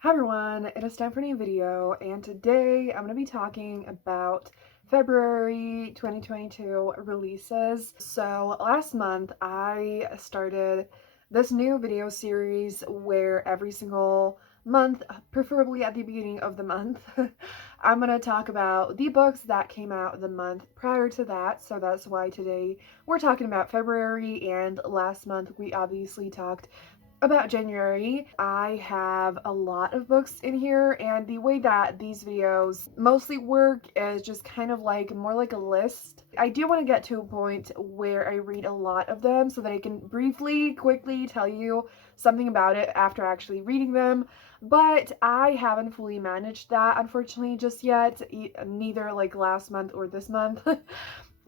Hi everyone, it is time for a new video, and today I'm going to be talking about February 2022 releases. So last month I started this new video series where every single month, preferably at the beginning of the month, I'm going to talk about the books that came out the month prior to that. So that's why today we're talking about February, and last month we obviously talked about January. I have a lot of books in here, and the way that these videos mostly work is just kind of like more like a list. I do want to get to a point where I read a lot of them so that I can briefly, quickly tell you something about it after actually reading them, but I haven't fully managed that unfortunately just yet, neither like last month or this month.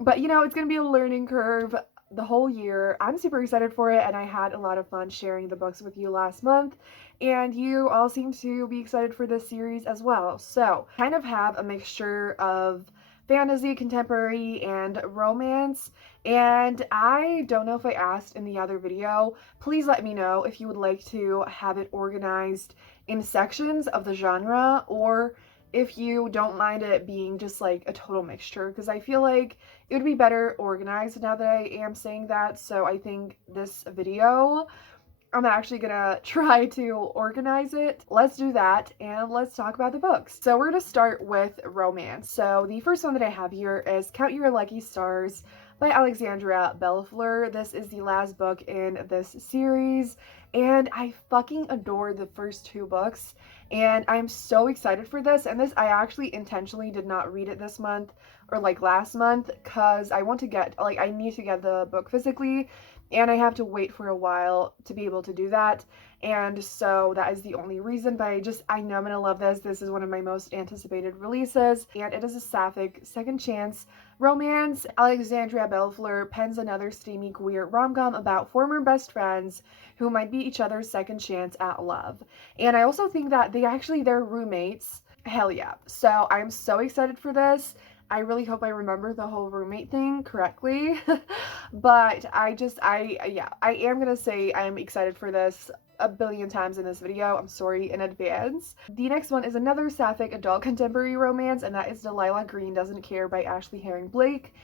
But it's gonna be a learning curve the whole year. I'm super excited for it, and I had a lot of fun sharing the books with you last month, and you all seem to be excited for this series as well. So, kind of have a mixture of fantasy, contemporary, and romance. And I don't know if I asked in the other video. Please let me know if you would like to have it organized in sections of the genre, or if you don't mind it being just like a total mixture, because I feel like it would be better organized now that I am saying that. So I think this video, I'm actually gonna try to organize it. Let's do that, and let's talk about the books. So we're gonna start with romance. So the first one that I have here is Count Your Lucky Stars by Alexandria Bellefleur. This is the last book in this series, and I fucking adore the first two books, and I'm so excited for this. And this, I actually intentionally did not read it this month or like last month, because I want to get, like, I need to get the book physically, and I have to wait for a while to be able to do that. And so that is the only reason, but I know I'm gonna love this. This is one of my most anticipated releases, and it is a sapphic second chance romance. Alexandria Bellefleur pens another steamy queer rom-com about former best friends who might be each other's second chance at love. And I also think that they're roommates. Hell yeah. So I'm so excited for this. I really hope I remember the whole roommate thing correctly. But I am gonna say I'm excited for this a billion times in this video. I'm sorry in advance. The next one is another sapphic adult contemporary romance, and that is Delilah Green Doesn't Care by Ashley Herring Blake.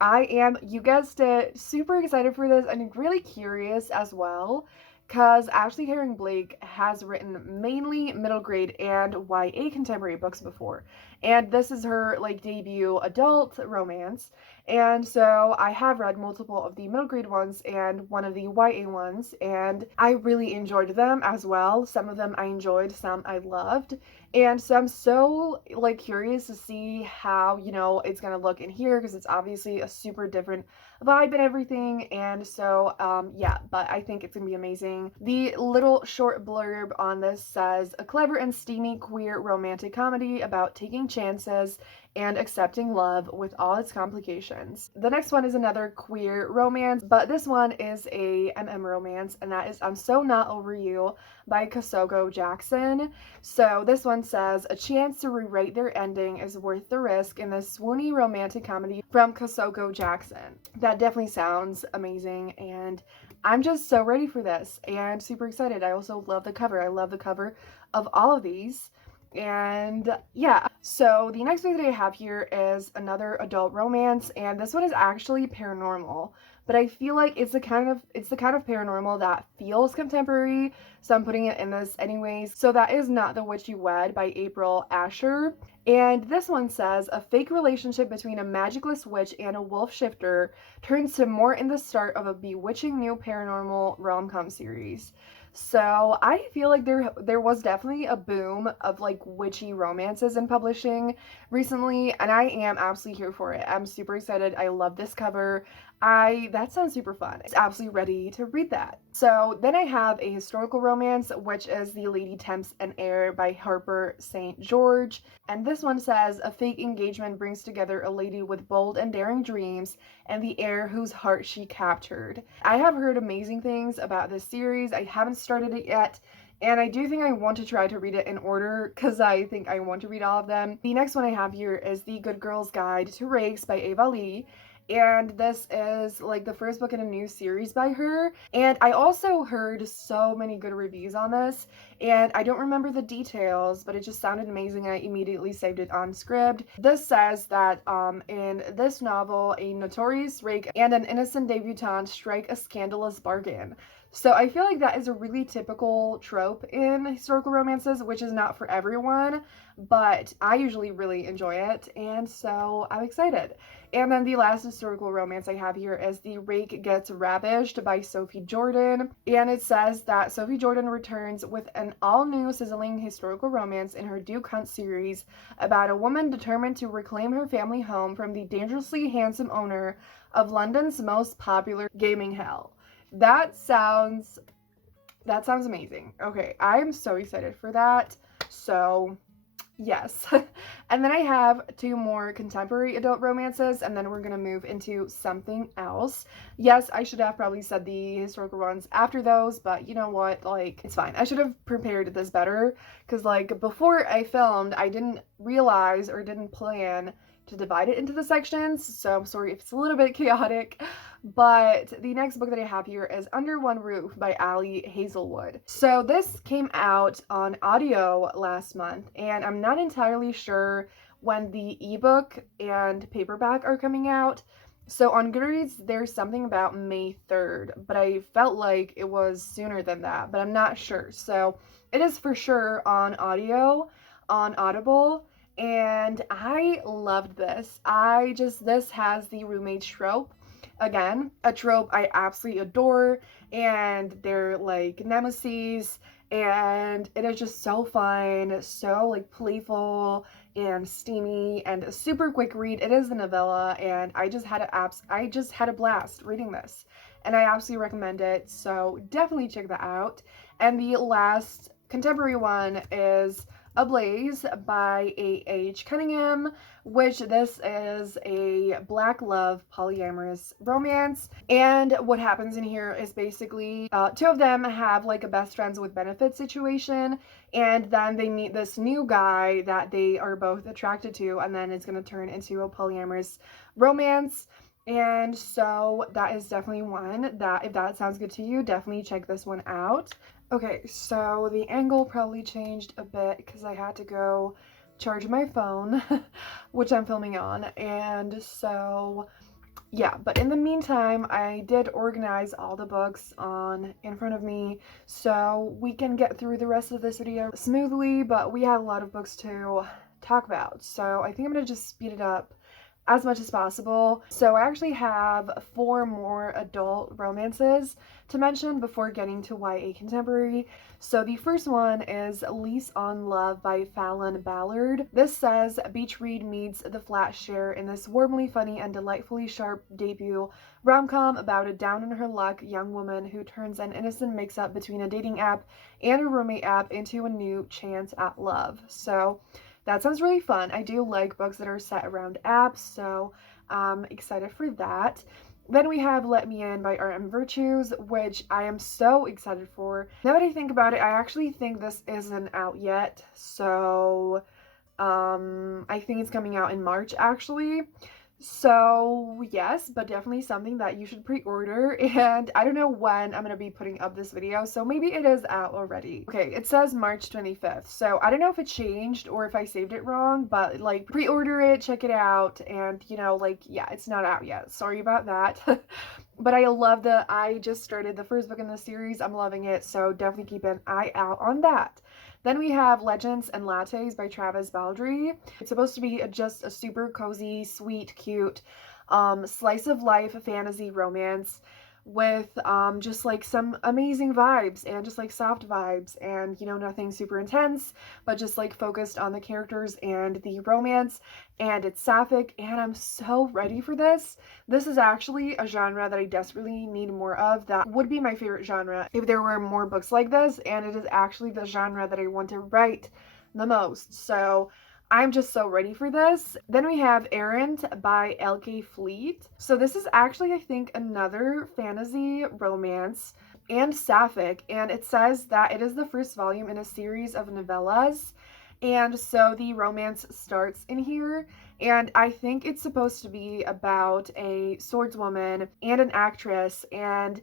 I am, you guessed it, super excited for this, and really curious as well, because Ashley Herring Blake has written mainly middle grade and YA contemporary books before, and this is her like debut adult romance. And so I have read multiple of the middle grade ones and one of the YA ones, and I really enjoyed them as well. Some of them I enjoyed, some I loved. And so I'm so like curious to see how, it's gonna look in here, because it's obviously a super different vibe and everything. And so yeah, but I think it's gonna be amazing. The little short blurb on this says, a clever and steamy queer romantic comedy about taking chances and accepting love with all its complications. The next one is another queer romance, but this one is a romance, and that is I'm So Not Over You by Kosoko Jackson. So this one says, a chance to rewrite their ending is worth the risk in this swoony romantic comedy from Kosoko Jackson. That definitely sounds amazing, and I'm just so ready for this and super excited. I also love the cover. I love the cover of all of these. And yeah, so the next book that I have here is another adult romance, and this one is actually paranormal, but I feel like it's the kind of paranormal that feels contemporary, so I'm putting it in this anyways. So that is Not the Witch You Wed by April Asher. And this one says, a fake relationship between a magicless witch and a wolf shifter turns to more in the start of a bewitching new paranormal rom-com series. So I feel like there was definitely a boom of like witchy romances in publishing recently, and I am absolutely here for it. I'm super excited. I love this cover. That sounds super fun. I'm absolutely ready to read that. So then I have a historical romance, which is The Lady Temps and Heir by Harper St. George. And this one says, a fake engagement brings together a lady with bold and daring dreams and the heir whose heart she captured. I have heard amazing things about this series. I haven't started it yet, and I do think I want to try to read it in order, because I think I want to read all of them. The next one I have here is The Good Girl's Guide to Rakes by Ava Lee. and this is like the first book in a new series by her. And I also heard so many good reviews on this, and I don't remember the details, but it just sounded amazing. I immediately saved it on Scribd. This says that in this novel, a notorious rake and an innocent debutante strike a scandalous bargain. So I feel like that is a really typical trope in historical romances, which is not for everyone, but I usually really enjoy it, and so I'm excited. And then the last historical romance I have here is The Rake Gets Ravished by Sophie Jordan. And it says that Sophie Jordan returns with an all-new sizzling historical romance in her Duke Hunt series about a woman determined to reclaim her family home from the dangerously handsome owner of London's most popular gaming hell. That sounds amazing. Okay, I am so excited for that. So, yes. And then I have two more contemporary adult romances, and then we're gonna move into something else. Yes, I should have probably said the historical ones after those, but you know what? Like, it's fine. I should have prepared this better, because, like, before I filmed, I didn't realize or didn't plan to divide it into the sections, so I'm sorry if it's a little bit chaotic. But the next book that I have here is Under One Roof by Ali Hazelwood. So this came out on audio last month, and I'm not entirely sure when the ebook and paperback are coming out. So on Goodreads, there's something about May 3rd, but I felt like it was sooner than that, but I'm not sure. So it is for sure on audio, on Audible, and I loved this. This has the roommate trope. Again, a trope I absolutely adore, and they're like nemesis, and it is just so fun, so like playful and steamy, and a super quick read. It is a novella, and I just had a blast reading this, and I absolutely recommend it. So definitely check that out. And the last contemporary one is Ablaze by A.H. Cunningham, which this is a black love polyamorous romance. And what happens in here is basically two of them have like a best friends with benefits situation, and then they meet this new guy that they are both attracted to, and then it's going to turn into a polyamorous romance. And so that is definitely one that, if that sounds good to you, definitely check this one out. Okay, so the angle probably changed a bit because I had to go charge my phone, which I'm filming on, and so yeah, but in the meantime, I did organize all the books in front of me so we can get through the rest of this video smoothly, but we have a lot of books to talk about, so I think I'm gonna just speed it up as much as possible. So I actually have 4 more adult romances to mention before getting to YA contemporary. So the first one is Lease on Love by Fallon Ballard. This says Beach Read meets The Flat Share in this warmly funny and delightfully sharp debut rom-com about a down-on-her-luck young woman who turns an innocent mix-up between a dating app and a roommate app into a new chance at love. So that sounds really fun. I do like books that are set around apps, so I'm excited for that. Then we have Let Me In by R.M. Virtues, which I am so excited for. Now that I think about it, I actually think this isn't out yet, so I think it's coming out in March actually. So yes, but definitely something that you should pre-order, and I don't know when I'm gonna be putting up this video, so maybe it is out already. Okay, it says March 25th, so I don't know if it changed or if I saved it wrong, but like pre-order it, check it out, and you know, like, yeah, it's not out yet. Sorry about that. But I just started the first book in the series. I'm loving it, so definitely keep an eye out on that. Then we have Legends and Lattes by Travis Baldree. It's supposed to be just a super cozy, sweet, cute, slice of life fantasy romance with just like some amazing vibes and just like soft vibes, and you know, nothing super intense, but just like focused on the characters and the romance, and it's sapphic, and I'm so ready for this. This is actually a genre that I desperately need more of. That would be my favorite genre if there were more books like this, and it is actually the genre that I want to write the most. So I'm just so ready for this. Then we have Errant by L.K. Fleet. So this is actually, I think, another fantasy romance and sapphic, and it says that it is the first volume in a series of novellas, And so the romance starts in here, and I think it's supposed to be about a swordswoman and an actress, and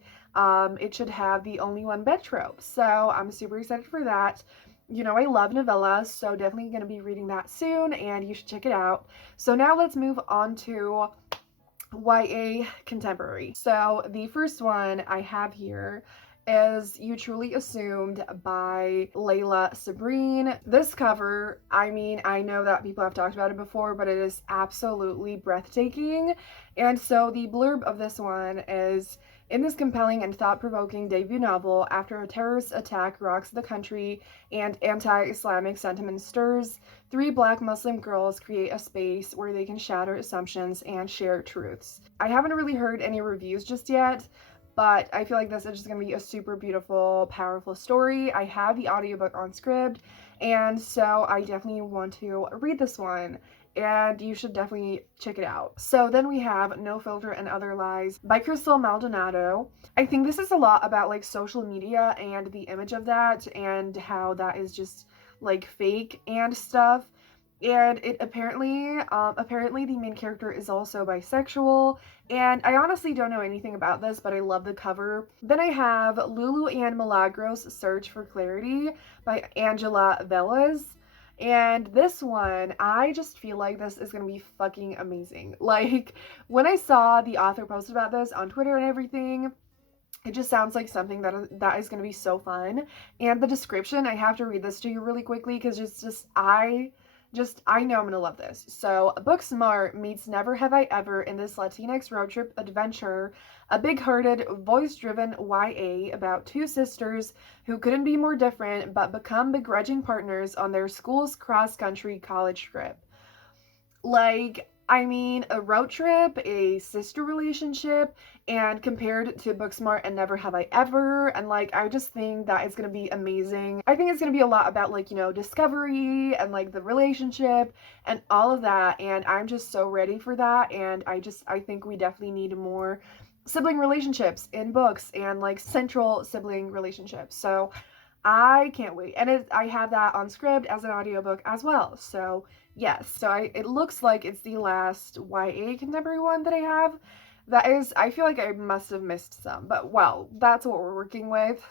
it should have the only one bed trope. So I'm super excited for that. You know, I love novellas, so definitely going to be reading that soon, and you should check it out. So now let's move on to YA contemporary. So the first one I have here is You Truly Assumed by Layla Sabrine. This cover, I mean, I know that people have talked about it before, but it is absolutely breathtaking. And so the blurb of this one is, in this compelling and thought-provoking debut novel, after a terrorist attack rocks the country and anti-Islamic sentiment stirs, three Black Muslim girls create a space where they can shatter assumptions and share truths. I haven't really heard any reviews just yet, but I feel like this is just going to be a super beautiful, powerful story. I have the audiobook on Scribd, and so I definitely want to read this one, and you should definitely check it out. So then we have No Filter and Other Lies by Crystal Maldonado. I think this is a lot about like social media and the image of that and how that is just like fake and stuff. And it apparently the main character is also bisexual, and I honestly don't know anything about this, but I love the cover. Then I have Lulu and Milagros Search for Clarity by Angela Velez. And this one, I just feel like this is gonna be fucking amazing. Like, when I saw the author post about this on Twitter and everything, it just sounds like something that is going to be so fun. And the description, I have to read this to you really quickly because it's just I know I'm going to love this. So, Booksmart meets Never Have I Ever in this Latinx road trip adventure, a big-hearted, voice-driven YA about two sisters who couldn't be more different but become begrudging partners on their school's cross-country college trip. Like, I mean, a road trip, a sister relationship, and compared to Booksmart and Never Have I Ever, and like, I just think that it's gonna be amazing. I think it's gonna be a lot about like, you know, discovery and like the relationship and all of that, and I'm just so ready for that, and I think we definitely need more sibling relationships in books and like central sibling relationships. So I can't wait. And I have that on Scribd as an audiobook as well. So yes, it looks like it's the last YA contemporary one that I have. That is, I feel like I must have missed some, but well, that's what we're working with.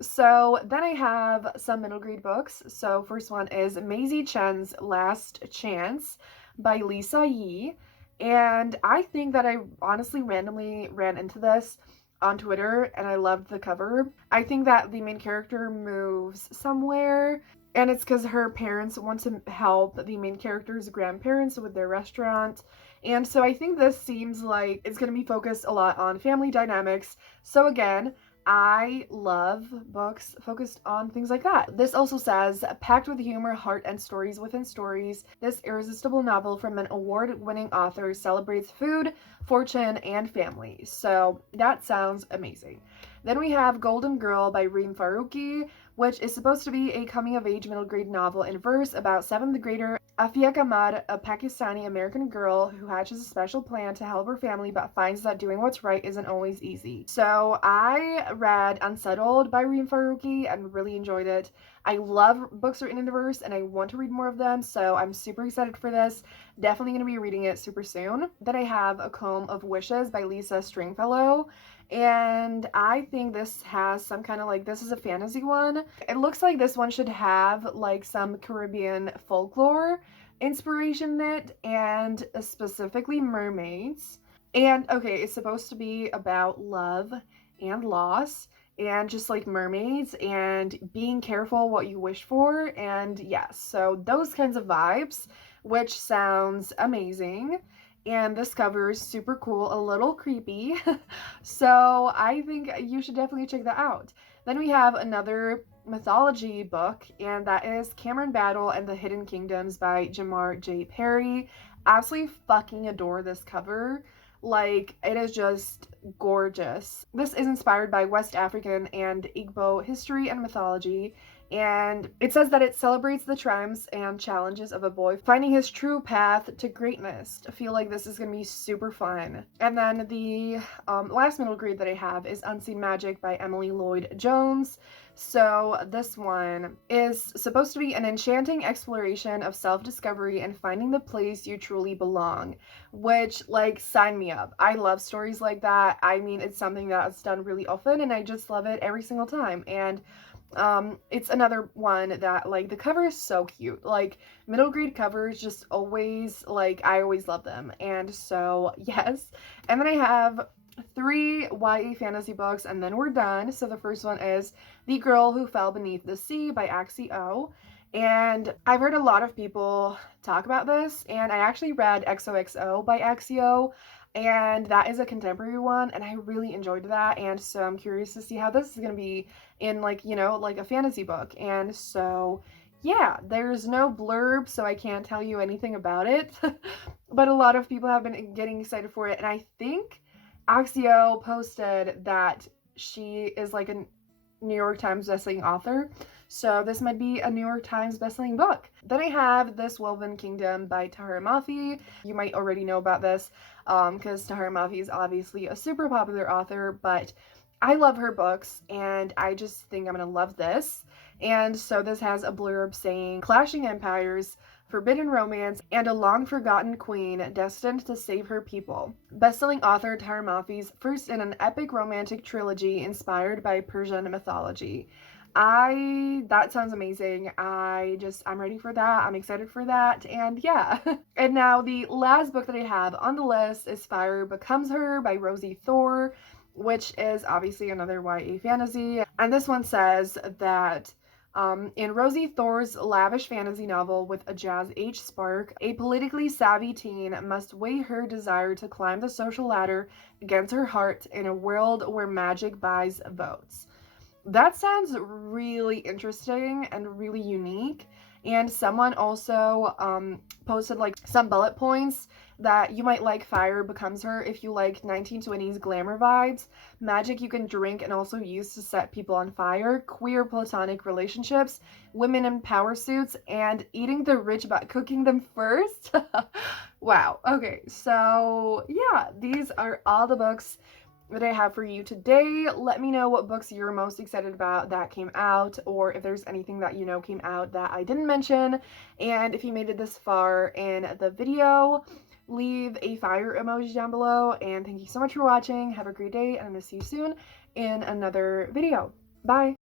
So then I have some middle grade books. So first one is Maisie Chen's Last Chance by Lisa Yee. And I think that I honestly randomly ran into this on Twitter and I loved the cover. I think that the main character moves somewhere, and it's because her parents want to help the main character's grandparents with their restaurant. And so I think this seems like it's going to be focused a lot on family dynamics. So again, I love books focused on things like that. This also says, packed with humor, heart, and stories within stories, this irresistible novel from an award-winning author celebrates food, fortune, and family. So that sounds amazing. Then we have Golden Girl by Reem Faruqi, which is supposed to be a coming-of-age middle-grade novel in verse about 7th grader Afia Ahmad, a Pakistani-American girl who hatches a special plan to help her family but finds that doing what's right isn't always easy. So I read Unsettled by Reem Faruqi and really enjoyed it. I love books written in verse and I want to read more of them, so I'm super excited for this. Definitely going to be reading it super soon. Then I have A Comb of Wishes by Lisa Stringfellow. And I think this has some kind of like, this is a fantasy one. It looks like this one should have like some Caribbean folklore inspiration in it, and specifically mermaids. And okay, it's supposed to be about love and loss and just like mermaids and being careful what you wish for. And yes, so those kinds of vibes, which sounds amazing. And this cover is super cool, a little creepy. So I think you should definitely check that out. Then we have another mythology book, and that is Cameron Battle and the Hidden Kingdoms by Jamar J. Perry. Absolutely fucking adore this cover. Like, it is just gorgeous. This is inspired by West African and Igbo history and mythology, and it says that it celebrates the triumphs and challenges of a boy finding his true path to greatness. I feel like this is going to be super fun. And then the last middle grade that I have is Unseen Magic by Emily Lloyd Jones. So this one is supposed to be an enchanting exploration of self-discovery and finding the place you truly belong, which, like, sign me up. I love stories like that. I mean, it's something that's done really often and I just love it every single time. And it's another one that, like, the cover is so cute. Like, middle grade covers just always, like, I always love them. And so yes. And then I have three YA fantasy books and then we're done. So the first one is The Girl Who Fell Beneath the Sea by Axie O. And I've heard a lot of people talk about this, and I actually read XOXO by Axie O, and that is a contemporary one, and I really enjoyed that. And so I'm curious to see how this is going to be in, like, you know, like a fantasy book. And so yeah, there's no blurb, so I can't tell you anything about it. But a lot of people have been getting excited for it, and I think Axie O posted that she is like a New York Times bestselling author, so this might be a New York Times bestselling book. Then I have This Woven Kingdom by Tahereh Mafi. You might already know about this because Tahereh Mafi is obviously a super popular author, but I love her books and I just think I'm gonna love this. And so this has a blurb saying, clashing empires, forbidden romance, and a long-forgotten queen destined to save her people. Bestselling author Tahereh Mafi's first in an epic romantic trilogy inspired by Persian mythology. That sounds amazing. I'm ready for that. I'm excited for that. And yeah. And now the last book that I have on the list is Fire Becomes Her by Rosie Thor, which is obviously another YA fantasy. And this one says that in Rosie Thor's lavish fantasy novel with a jazz-age spark, a politically savvy teen must weigh her desire to climb the social ladder against her heart in a world where magic buys votes. That sounds really interesting and really unique. And someone also posted like some bullet points that you might like Fire Becomes Her if you like 1920s glamour vibes, magic you can drink and also use to set people on fire, queer platonic relationships, women in power suits, and eating the rich but cooking them first. Wow. Okay, so yeah, these are all the books that I have for you today. Let me know what books you're most excited about that came out, or if there's anything that you know came out that I didn't mention. And if you made it this far in the video, leave a fire emoji down below. And thank you so much for watching. Have a great day, and I'm gonna see you soon in another video. Bye!